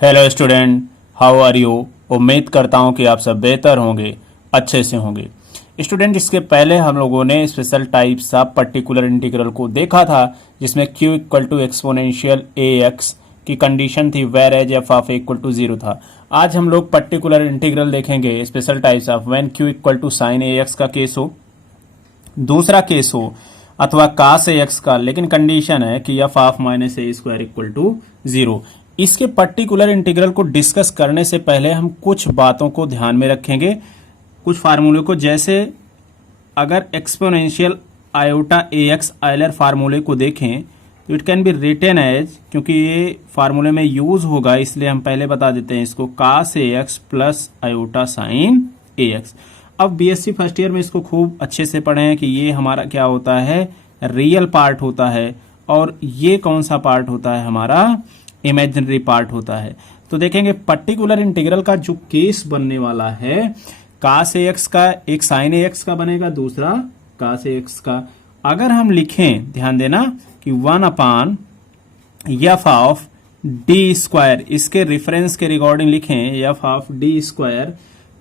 Hello student, how are you. उम्मीद करता हूं कि आप सब बेहतर होंगे, अच्छे से होंगे। स्टूडेंट, इसके पहले हम लोगों ने special types of particular integral को देखा था, जिसमें q equal to exponential a x की कंडीशन थी whereas f of equal to 0 था। आज हम लोग पर्टिकुलर इंटीग्रल देखेंगे special types of when q equal to sine A x का केस हो, दूसरा केस हो अथवा कास ए एक्स का, लेकिन कंडीशन है कि f of minus a square equal to 0। इसके पर्टिकुलर इंटीग्रल को डिस्कस करने से पहले हम कुछ बातों को ध्यान में रखेंगे, कुछ फार्मूले को। जैसे अगर एक्सपोनेंशियल आयोटा ए एक्स आयलर फार्मूले को देखें तो it can be written as, क्योंकि ये फार्मूले में यूज होगा इसलिए हम पहले बता देते हैं इसको, कास a x plus iota sine A x. अब बीएससी फर्स्ट ईयर में इसको खूब अच्छे से पढ़े हैं कि ये हमारा क्या होता है, रियल पार्ट होता है, और ये कौन सा पार्ट होता है, हमारा इमेजिनरी पार्ट होता है। तो देखेंगे पर्टिकुलर इंटीग्रल का जो केस बनने वाला है, कास ए एक्स का एक साइन ए एक्स का बनेगा, दूसरा कास ए एक्स का। अगर हम लिखें, ध्यान देना कि 1 एफ ऑफ डी स्क्वायर, इसके रेफरेंस के रिगार्डिंग लिखें f of D square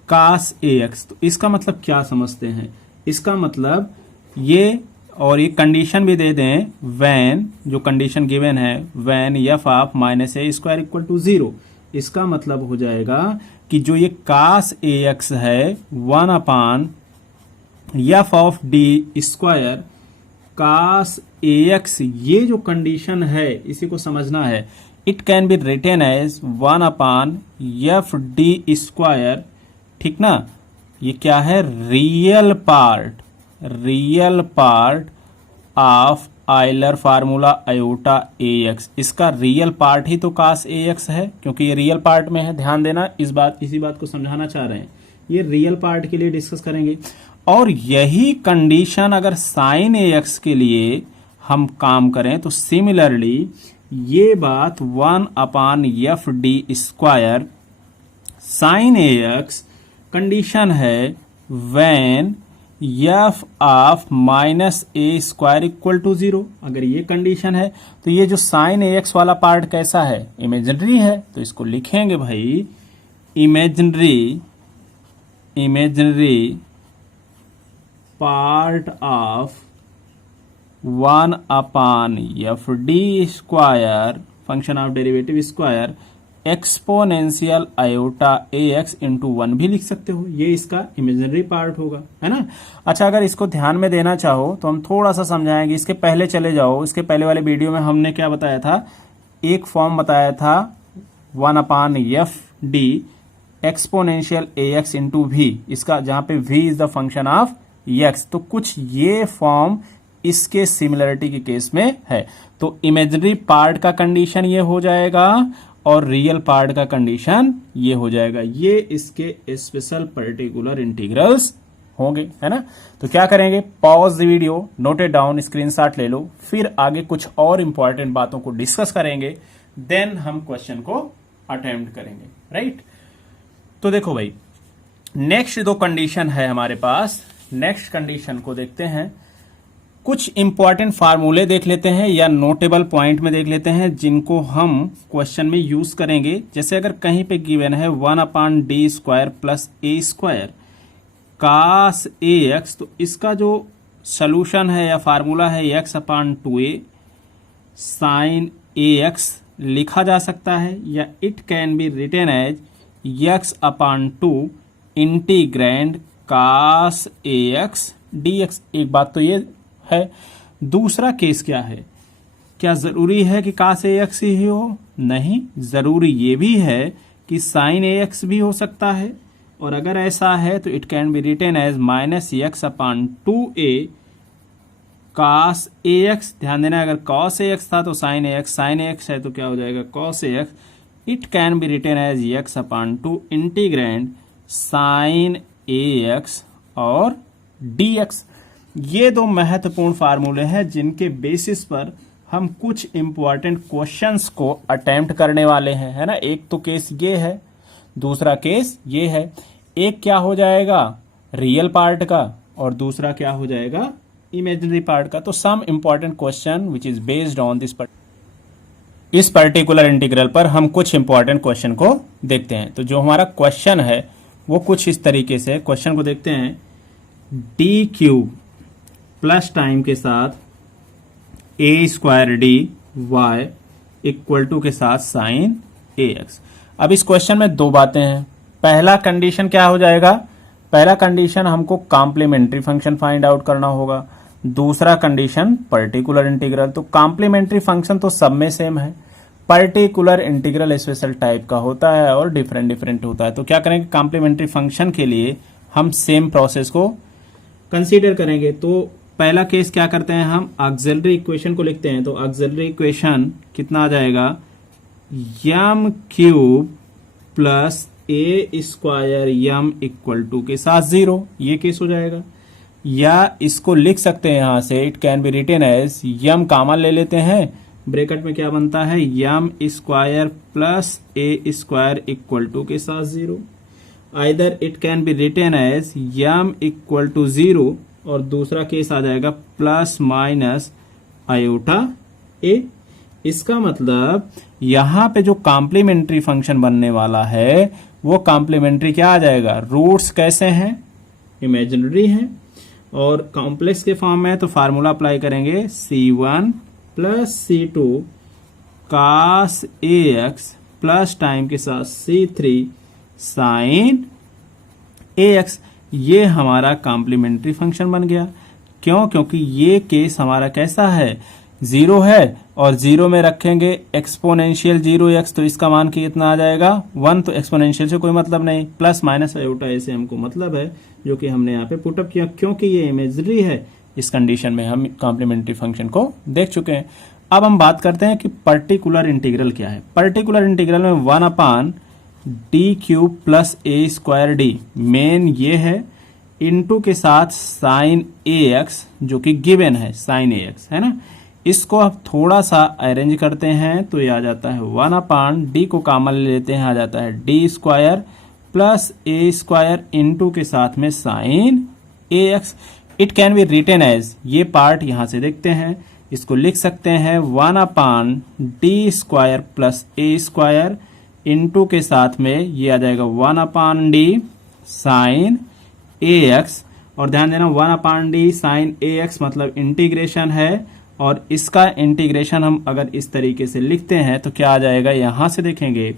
cos a x, तो इसका मतलब क्या समझते हैं? इसका मतलब ये, और ये कंडीशन भी दे दें, वैन, जो कंडीशन गिवन है when f of minus a square equal to 0, इसका मतलब हो जाएगा कि जो ये कास ए एक्स है 1 f of D square cos a x, ये जो कंडीशन है इसी को समझना है। It can be written as 1 f D square, ठीक ना। ये क्या है, real part of Euler formula iota A x. इसका रियल पार्ट ही तो कास ए एक्स है, क्योंकि ये रियल पार्ट में है। ध्यान देना, इसी बात को समझाना चाह रहे हैं। ये रियल पार्ट के लिए डिस्कस करेंगे, और यही कंडीशन अगर साइन ए एक्स के लिए हम काम करें तो सिमिलरली ये बात 1 एफ डी स्क्वायर साइन ए एक्स कंडीशन है when f of minus a square equal to 0। अगर ये कंडीशन है तो ये जो साइन ए एक्स वाला पार्ट कैसा है, इमेजिनरी है। तो इसको लिखेंगे भाई, imaginary part of 1 f D square function of derivative square exponential iota A x into 1 भी लिख सकते हो। ये इसका इमेजिनरी पार्ट होगा, है ना। अच्छा, अगर इसको ध्यान में देना चाहो तो हम थोड़ा सा समझाएंगे। इसके पहले चले जाओ, इसके पहले वाले वीडियो में हमने क्या बताया था, एक फॉर्म बताया था 1 f D exponential a x into v, इसका जहां पे v is the function of x. तो कुछ ये फॉर्म इसके सिमिलरिटी के केस में है। तो इमेजिनरी पार्ट का कंडीशन ये हो जाएगा और रियल पार्ट का कंडीशन ये हो जाएगा। ये इसके स्पेशल पर्टिकुलर इंटीग्रल्स होंगे, है ना। तो क्या करेंगे, pause the video, note it down, screenshot ले लो, फिर आगे कुछ और इंपॉर्टेंट बातों को डिस्कस करेंगे, देन हम क्वेश्चन को अटेम्प्ट करेंगे, राइट। तो देखो भाई, नेक्स्ट दो कंडीशन है हमारे पास। नेक्स्ट कंडीशन को देखते हैं, कुछ इंपॉर्टेंट फार्मूले देख लेते हैं या नोटेबल पॉइंट में देख लेते हैं जिनको हम क्वेश्चन में यूज करेंगे। जैसे अगर कहीं पे गिवन है 1 D square plus A square cos a x, तो इसका जो सोल्यूशन है या फार्मूला है x/2a साइन ए एक्स लिखा जा सकता है, या it can be written as x/2 integrand cos a x d x. एक बात तो ये है। दूसरा केस क्या है, क्या जरूरी है कि कास ए एक्स ही हो? नहीं, जरूरी ये भी है कि साइन ए एक्स भी हो सकता है, और अगर ऐसा है तो it can be written as -x/2a cos a x. ध्यान देना, अगर कॉस ए एक्स था तो साइन ए एक्स है तो क्या हो जाएगा, cos A x. It can be written as x/2 integrand sine A x और डी एक्स। ये दो महत्वपूर्ण फार्मूले हैं जिनके बेसिस पर हम कुछ इंपॉर्टेंट क्वेश्चंस को अटेम्प्ट करने वाले हैं, है ना। एक तो केस ये है, दूसरा केस ये है। एक क्या हो जाएगा, रियल पार्ट का, और दूसरा क्या हो जाएगा, इमेजिनरी पार्ट का। तो some important question which is based on this इस पर्टिकुलर इंटीग्रल पर हम कुछ इंपॉर्टेंट क्वेश्चन को देखते हैं। तो जो हमारा क्वेश्चन है वो कुछ इस तरीके से, क्वेश्चन को देखते हैं। डी क्यूब प्लस टाइम के साथ A square D Y equal to के साथ साइन ए एक्स। अब इस क्वेश्चन में दो बातें हैं। पहला कंडीशन क्या हो जाएगा, पहला कंडीशन हमको कॉम्प्लीमेंट्री फंक्शन फाइंड आउट करना होगा, दूसरा कंडीशन पर्टिकुलर इंटीग्रल। तो कॉम्प्लीमेंट्री फंक्शन तो सब में सेम है, पर्टिकुलर इंटीग्रल स्पेशल टाइप का होता है और डिफरेंट डिफरेंट होता है। तो क्या करेंगे, कॉम्प्लीमेंट्री फंक्शन के लिए हम सेम प्रोसेस को कंसीडर करेंगे। तो पहला केस क्या करते हैं, हम ऑक्सिलरी इक्वेशन को लिखते हैं। तो ऑक्सिलरी इक्वेशन कितना आ जाएगा, M cube plus A square M equal to के साथ 0, ये केस हो जाएगा। या इसको लिख सकते हैं यहां से, it can be written as, m common ले लेते हैं, ब्रैकेट में क्या बनता है, m square plus A square equal to के साथ 0। Either it can be written as m equal to 0 और दूसरा केस आ जाएगा प्लस माइनस आयोटा ए। इसका मतलब यहां पे जो कॉम्प्लीमेंट्री फंक्शन बनने वाला है वो कॉम्प्लीमेंट्री क्या आ जाएगा, रूट्स कैसे हैं, इमेजिनरी हैं, और कॉम्प्लेक्स के फॉर्म में है तो फार्मूला अप्लाई करेंगे, C1 plus C2 cos AX plus time के साथ C3 sin AX। ये हमारा कॉम्प्लीमेंट्री फंक्शन बन गया। क्यों, क्योंकि ये केस हमारा कैसा है, 0 है और 0 में रखेंगे एक्सपोनेंशियल 0x, तो इसका मान कितना आ जाएगा 1। तो एक्सपोनेंशियल से कोई मतलब नहीं, प्लस माइनस आयोटा ऐसे हमको मतलब है, जो कि हमने यहाँ पे पुटअप किया। क्योंकि ये इमेजरी है, इस कंडीशन में हम कॉम्प्लीमेंट्री फंक्शन को देख चुके हैं। अब हम बात करते हैं कि पर्टिकुलर इंटीग्रल क्या है। पर्टिकुलर इंटीग्रल में 1 डी क्यूब प्लस ए स्क्वायर डी मेन ये है, इनटू के साथ साइन ए एक्स जो कि गिवन है, साइन ए एक्स है ना। इसको अब थोड़ा सा अरेंज करते हैं तो ये आ जाता है 1 डी को कॉमन ले लेते हैं, आ जाता है डी स्क्वायर प्लस ए स्क्वायर इनटू के साथ में sine A x. It can be written as, ये पार्ट यहां से देखते हैं, इसको लिख सकते हैं 1 डी स्क्वायर प्लस ए स्क्वायर इनटू के साथ में ये आ जाएगा 1 डी साइन ए एक्स। और ध्यान देना 1 डी साइन ए एक्स मतलब इंटीग्रेशन है, और इसका इंटीग्रेशन हम अगर इस तरीके से लिखते हैं तो क्या आ जाएगा, यहां से देखेंगे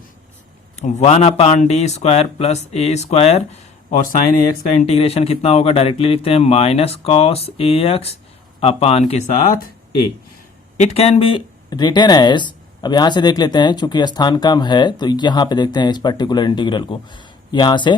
1 डी स्क्वायर प्लस ए स्क्वायर, और साइन ए एक्स का इंटीग्रेशन कितना होगा, डायरेक्टली लिखते हैं माइनस कॉस ए एक्स अपान के साथ A. It can be written as, अब यहां से देख लेते हैं, चूंकि स्थान कम है तो यहां पे देखते हैं इस पर्टिकुलर इंटीग्रल को यहां से।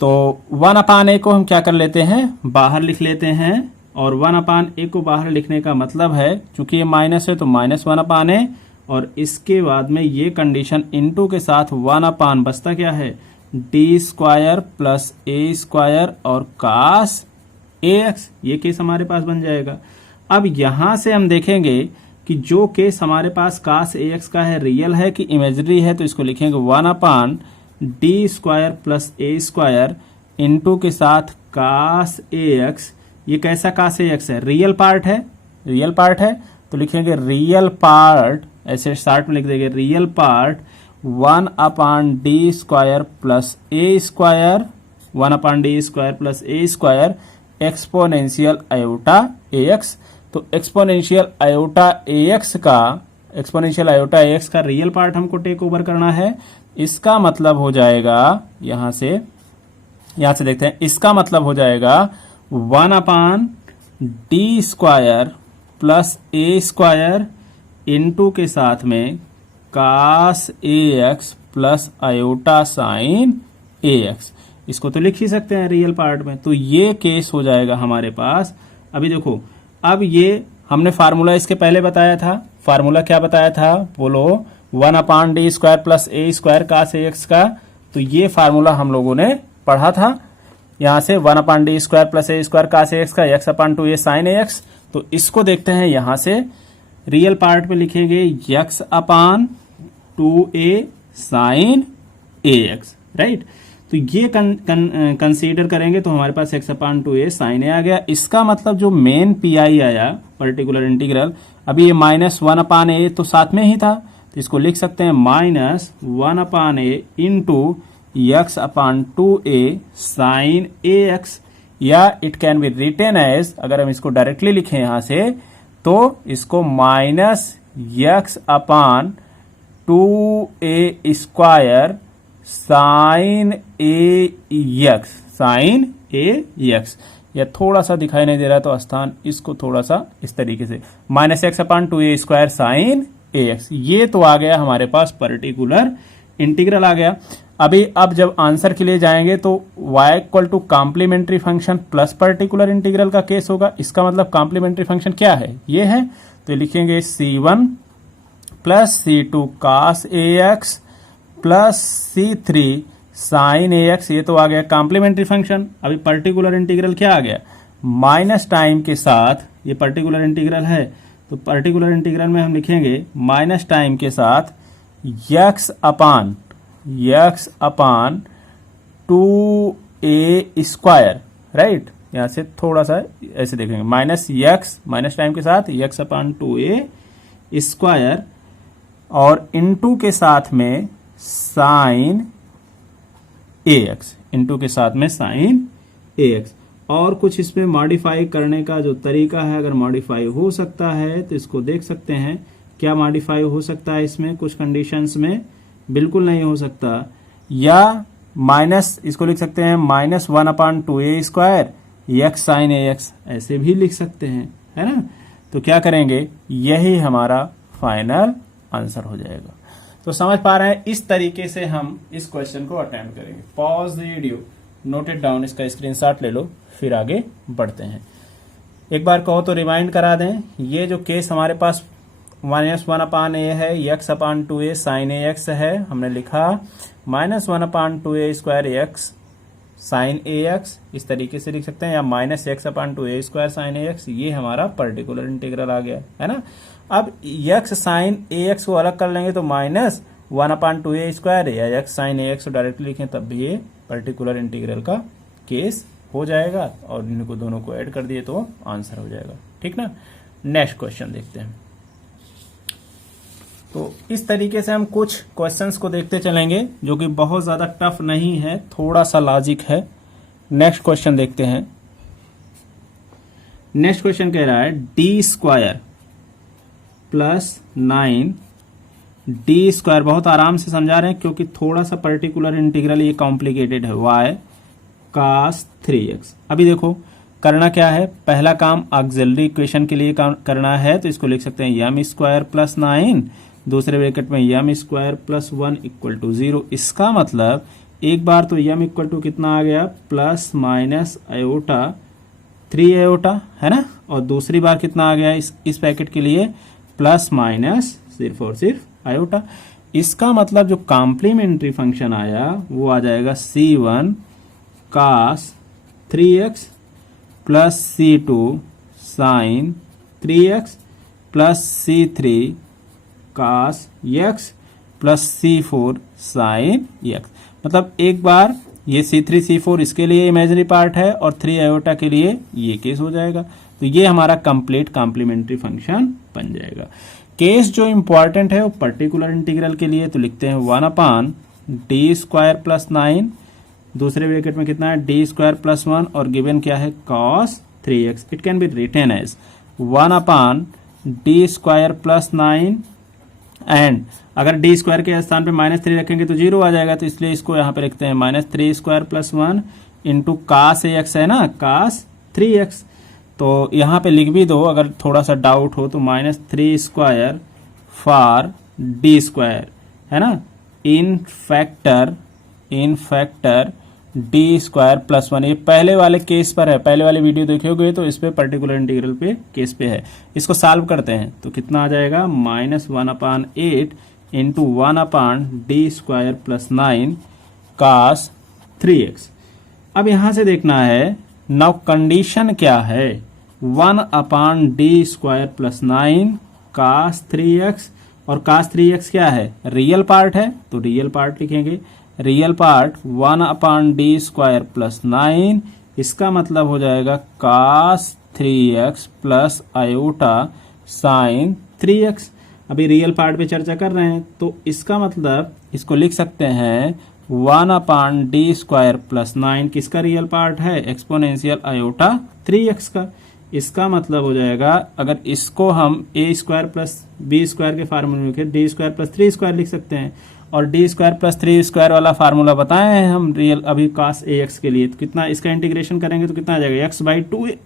तो 1 ए को हम क्या कर लेते हैं, बाहर लिख लेते हैं, और 1 ए को बाहर लिखने का मतलब है, चूंकि ये माइनस है तो माइनस 1 ए, और इसके बाद में ये कंडीशन इनटू के साथ 1 बचता क्या है, डी स्क्वायर प्लस ए स्क्वायर और कास ए एक्स, ये केस हमारे पास बन जाएगा। अब यहां से हम देखेंगे कि जो केस हमारे पास कास ए एक्स का है रियल है कि इमेजरी है, तो इसको लिखेंगे 1 डी स्क्वायर प्लस ए स्क्वायर इनटू के साथ कास ए एक्स। ये कैसा कास ए एक्स है, रियल पार्ट है, रियल पार्ट है, तो लिखेंगे रियल पार्ट, ऐसे शॉर्ट में लिख देंगे real part 1 D square plus ए स्क्वायर, 1 डी स्क्वायर प्लस ए स्क्वायर एक्सपोनेंशियल आयोटा ए एक्स। तो एक्सपोनेंशियल आयोटा ए एक्स का रियल पार्ट हमको टेक ओवर करना है। इसका मतलब हो जाएगा, यहां से देखते हैं, इसका मतलब हो जाएगा 1 डी स्क्वायर प्लस ए स्क्वायर इनटू के साथ में कास a x plus iota sine A x. इसको तो लिख ही सकते हैं रियल पार्ट में, तो ये केस हो जाएगा हमारे पास। अभी देखो, अब ये हमने फार्मूला इसके पहले बताया था, फार्मूला क्या बताया था बोलो, 1 D square plus A square cos a x का। तो ये फार्मूला हम लोगों ने पढ़ा था, यहां से 1 D square plus A square cos a x का एक्स अपान 2a साइन ए एक्स। तो इसको देखते हैं, यहां से रियल पार्ट में लिखेंगे एक्स अपान 2a साइन ए एक्स, राइट। तो ये कंसीडर करेंगे तो हमारे पास एक्स अपान 2a साइन ए आ गया। इसका मतलब जो मेन पी आई आया पर्टिकुलर इंटीग्रल, अभी ये -1 अपान ए तो साथ में ही था, तो इसको लिख सकते हैं minus 1/a into X upon 2a sine ए एक्स, या it can be written as, अगर हम इसको डायरेक्टली लिखें यहां से तो इसको minus X upon 2a square sine ए एक्स, साइन ए एक्स। या थोड़ा सा दिखाई नहीं दे रहा तो स्थान इसको थोड़ा सा इस तरीके से, minus X upon 2a square sine ए एक्स। ये तो आ गया हमारे पास पर्टिकुलर इंटीग्रल आ गया। अब जब आंसर के लिए जाएंगे तो y equal to complementary function plus particular integral का केस होगा। इसका मतलब कॉम्प्लीमेंट्री फंक्शन क्या है, ये है, तो लिखेंगे c1 plus c2 cos ax plus c3 sin ax। ये तो आ गया कॉम्प्लीमेंट्री फंक्शन। अभी पर्टिकुलर इंटीग्रल क्या आ गया, माइनस टाइम के साथ, ये पर्टिकुलर इंटीग्रल है तो पर्टिकुलर इंटीग्रल में हम लिखेंगे माइनस टाइम के साथ x upon 2a square, right. यहां से थोड़ा सा ऐसे देखेंगे, माइनस टाइम के साथ x अपान 2a स्क्वायर और इनटू के साथ में साइन ax, इनटू के साथ में साइन ax। और कुछ इसमें मॉडिफाई करने का जो तरीका है, अगर मॉडिफाई हो सकता है तो इसको देख सकते हैं। क्या मॉडिफाई हो सकता है इसमें, कुछ कंडीशंस में बिल्कुल नहीं हो सकता। या माइनस, इसको लिख सकते हैं minus 1/2a square x sine ax, ऐसे भी लिख सकते हैं, है ना। तो क्या करेंगे, यही हमारा फाइनल आंसर हो जाएगा। तो समझ पा रहे हैं, इस तरीके से हम इस क्वेश्चन को अटेम्प्ट करेंगे। Pause the video, note it down, इसका स्क्रीनशॉट ले लो, फिर आगे बढ़ते हैं। एक बार कहो तो रिमाइंड करा दें, ये जो केस हमारे पास माइनस 1/a है, x upon 2a sign ax है, हमने लिखा minus 1/2a square x sine ax, इस तरीके से लिख सकते हैं, या minus x upon 2a square sine ax। ये हमारा पर्टिकुलर इंटीग्रल आ गया, है ना। अब x साइन ax को अलग कर लेंगे तो माइनस 1/2a स्क्वायर, या x साइन ax को डायरेक्टली लिखें तब भी ये पर्टिकुलर इंटीग्रल का केस हो जाएगा, और इनको दोनों को ऐड कर दिए तो आंसर हो जाएगा, ठीक ना। नेक्स्ट क्वेश्चन देखते हैं। तो इस तरीके से हम कुछ क्वेश्चंस को देखते चलेंगे जो कि बहुत ज्यादा टफ नहीं है, थोड़ा सा लॉजिक है। नेक्स्ट क्वेश्चन देखते हैं। नेक्स्ट क्वेश्चन कह रहा है D square plus 9 D square, बहुत आराम से समझा रहे हैं क्योंकि थोड़ा सा पर्टिकुलर इंटीग्रल ये कॉम्प्लिकेटेड है, y cos 3x। अभी देखो करना क्या है, पहला काम ऑक्सिलरी इक्वेशन के लिए करना है, तो इसको लिख सकते हैं m स्क्वायर प्लस 9, दूसरे ब्रैकेट में m square plus 1 equal to 0। इसका मतलब एक बार तो m इक्वल टू कितना आ गया, प्लस माइनस आयोटा 3 आयोटा, है ना, और दूसरी बार कितना आ गया इस पैकेट के लिए, प्लस माइनस सिर्फ और सिर्फ आयोटा। इसका मतलब जो कॉम्प्लीमेंट्री फंक्शन आया वो आ जाएगा c1 cos 3x plus c2 sin 3x plus c3 cos x plus c4 sin x। मतलब एक बार ये c3 c4 इसके लिए इमेजिनरी पार्ट है और 3 आयोटा के लिए ये केस हो जाएगा, तो ये हमारा कंप्लीट कॉम्प्लीमेंट्री फंक्शन बन जाएगा। केस जो इंपॉर्टेंट है वो पर्टिकुलर इंटीग्रल के लिए, तो लिखते हैं 1/d स्क्वायर प्लस 9, दूसरे ब्रैकेट में कितना है d स्क्वायर प्लस 1, और गिवन क्या है cos 3x। It can be written as 1/d square plus 9, and अगर d स्क्वायर के स्थान पे -3 रखेंगे तो 0 आ जाएगा, तो इसलिए इसको यहाँ पे लिखते हैं -3 square plus 1 into cos ax है ना, cos 3x। तो यहाँ पे लिख भी दो अगर थोड़ा सा डाउट हो तो -3 स्क्वायर फॉर d स्क्वायर, है ना, इन फैक्टर d स्क्वायर प्लस 1। ये पहले वाले केस पर है, पहले वाले वीडियो देखे होगे तो इस पे पर्टिकुलर इंटीग्रल पे केस पे है। इसको सॉल्व करते हैं तो कितना आ जाएगा, -1/8 into 1/d square plus 9 cos 3x। अब यहां से देखना है नाउ कंडीशन क्या है, 1/d square plus 9 cos 3x, और cos 3x क्या है, रियल पार्ट है, तो रियल पार्ट लिखेंगे, real part 1/d square plus 9, इसका मतलब हो जाएगा cos 3x plus iota sin 3x। अभी रियल पार्ट पे चर्चा कर रहे हैं, तो इसका मतलब इसको लिख सकते हैं 1/d² + 9 किसका रियल पार्ट है, एक्सपोनेंशियल आयोटा 3x का। इसका मतलब हो जाएगा, अगर इसको हम a² + b² के फार्मूले में लिखे d² + 3² लिख सकते हैं, और d² + 3² वाला फार्मूला बताए हैं हम रियल अभी cos ax के लिए। तो कितना इसका इंटीग्रेशन करेंगे तो कितना आ जाएगा, x/2a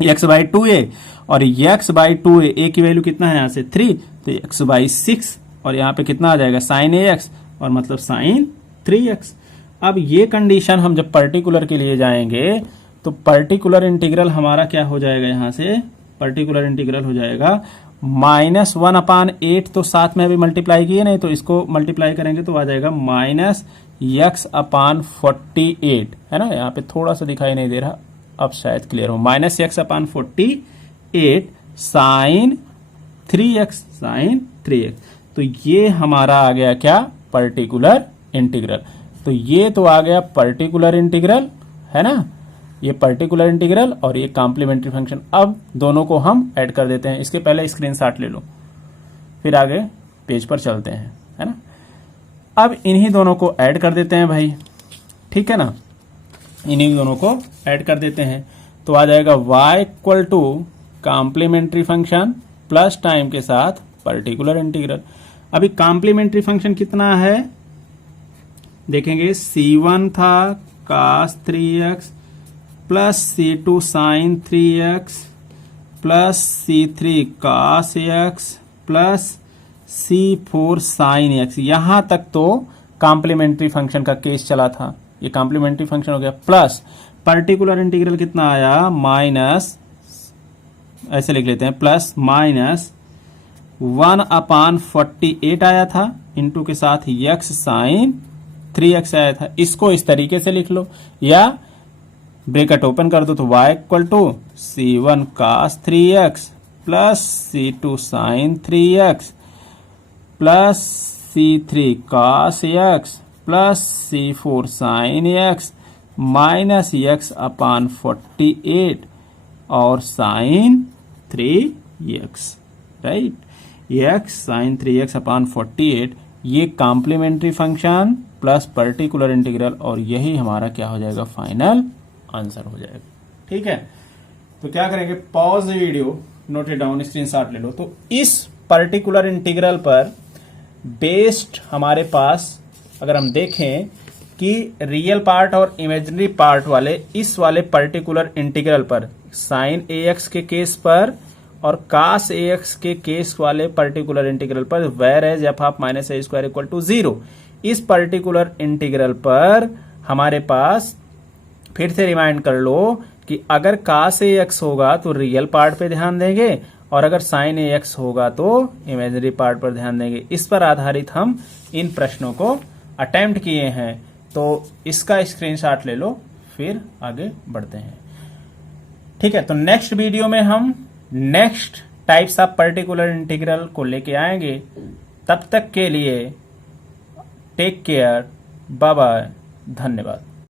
x/2a और x/2a, a की वैल्यू कितना है यहाँ से 3, तो x/6 और यहाँ पे कितना आ जाएगा sin ax और मतलब sin 3x। अब ये कंडीशन हम जब पर्टिकुलर के लिए जाएंगे तो पर्टिकुलर इंटीग्रल हमारा क्या हो जाएगा, यहाँ से पर्टिकुलर इंटीग्रल हो जाएगा -1/8, तो साथ में अभी मल्टीप्लाई किए नहीं, तो इसको मल्टीप्लाई करेंगे तो आ जाएगा -x/48, है ना। यहाँ पे थोड़ा सा दिखाई नहीं दे रहा, अब शायद क्लियर हो, -x/48 sin 3x। तो ये हमारा आ गया क्या, पर्टिकुलर इंटीग्रल। तो ये तो आ गया पर्टिकुलर इंटीग्रल, है ना, ये पर्टिकुलर इंटीग्रल और ये कॉम्प्लीमेंट्री फंक्शन। अब दोनों को हम ऐड कर देते हैं। इसके पहले स्क्रीनशॉट ले लो, फिर आगे पेज पर चलते हैं, है ना। अब इन्हीं दोनों को ऐड कर देते हैं भाई, ठीक है ना, इन्हीं दोनों को ऐड कर देते हैं। तो आ जाएगा y = complementary function plus time के साथ पर्टिकुलर इंटीग्रल। अभी कॉम्प्लीमेंट्री फंक्शन कितना है देखेंगे, c1 था cos 3x plus c2 sin 3x plus c3 cos x plus c4 sin x। यहां तक तो कॉम्प्लीमेंट्री फंक्शन का केस चला था, ये कॉम्प्लीमेंट्री फंक्शन हो गया। प्लस पर्टिकुलर इंटीग्रल कितना आया, माइनस, ऐसे लिख लेते हैं, प्लस -1/48 आया था, इंटू के साथ x sin 3x आया था। इसको इस तरीके से लिख लो, या ब्रैकेट ओपन कर दो तो y = c1 cos 3x plus c2 sin 3x plus c3 cos x plus c4 sin x minus x/48 और sin 3x, right, x sin 3x/48। ये complementary function plus particular integral, और यही हमारा क्या हो जाएगा, फाइनल आंसर हो जाएगा। ठीक है, तो क्या करेंगे, pause video, note it down, screenshot ले लो। तो इस पर्टिकुलर इंटीग्रल पर बेस्ड हमारे पास अगर हम देखें कि रियल पार्ट और इमेजिनरी पार्ट वाले इस वाले पर्टिकुलर इंटीग्रल पर sin ax के केस पर और cos ax के केस वाले पर्टिकुलर इंटीग्रल पर, वेयर एज f(-a²) = 0, इस पर्टिकुलर इंटीग्रल पर हमारे पास, फिर से रिमाइंड कर लो कि अगर cos ax होगा तो रियल पार्ट पे ध्यान देंगे, और अगर sin ax होगा तो इमेजिनरी पार्ट पर ध्यान देंगे। इस पर आधारित हम इन प्रश्नों को अटेम्प्ट किए हैं। तो इसका स्क्रीनशॉट ले लो, फिर आगे बढ़ते हैं। ठीक है, तो नेक्स्ट वीडियो में हम next types of particular integral को लेके आएंगे। तब तक के लिए टेक केयर, बाय बाय, धन्यवाद।